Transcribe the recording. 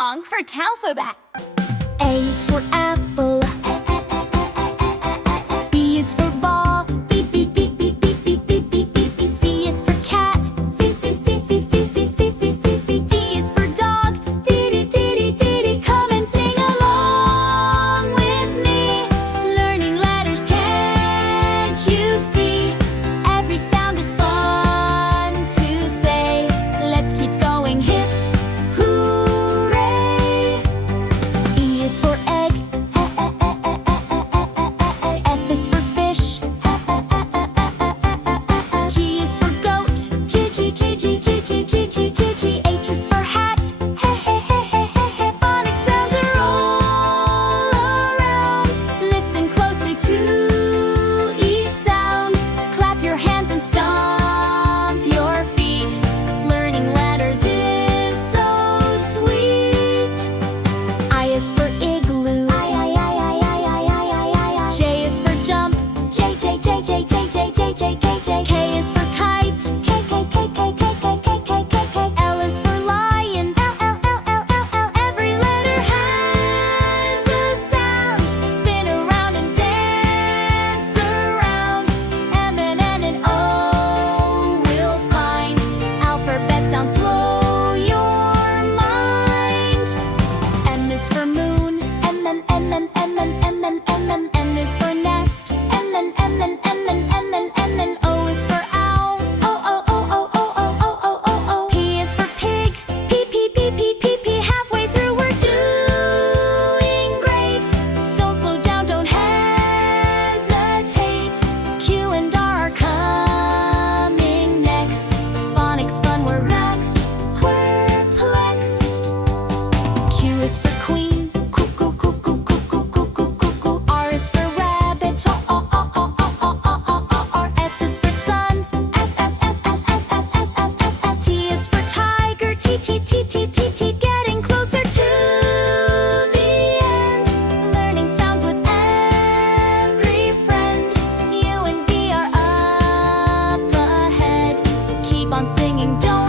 song for Talphabet. A is for apple. B is for ball. Beep, beep, beep, beep, beep, beep, beep, beep, beep, beep. C is for cat. C, C, C, C, C, C, C, C, C, C. D is for dog. Diddy, diddy, diddy. Come and sing along with me. Learning letters, can't you see? Every sound is fun to say. Let's keep going. Hip, hooray! E is for egg. F is for fish. G is for goat. G, G, G, G, G, G, G, G, G, G. H is for hat. Phonics sounds are all around. Listen closely to each sound. Clap your hands and stomp your feet. Learning letters is so sweet. I is for igloo. J is for jump. J, J, J, J, J, J, J, J, K, J. K is for kite. K, K, K, K, K, K, K, K, K, K. L is for lion. L, L, L, L, L, L. Every letter has a sound. Spin around and dance around. M and N and O will find. Alphabet sounds blow your mind. M is for moon. M, M, M, M, M, M, M, M, M, M. N is for nest. M, N, M, N, M, N, M, N, M, N. O is for owl. O, O, O, O, O, O, O, O, O, O. P is for pig. P, P, P, P, P, P. Halfway through we're doing great. Don't slow down, don't hesitate. Q and R are coming next. Phonics fun, we're next. We're plexed. Q is for queen. Cuckoo, cuckoo, cuckoo, cuckoo, cuckoo. R is for rabbit. R. S is for sun. S, S, S, S, S, S, S, S, S, S. T is for tiger. T, T, T, T, T, T. Getting closer to the end. Learning sounds with every friend. U and V are up ahead. Keep on singing, don't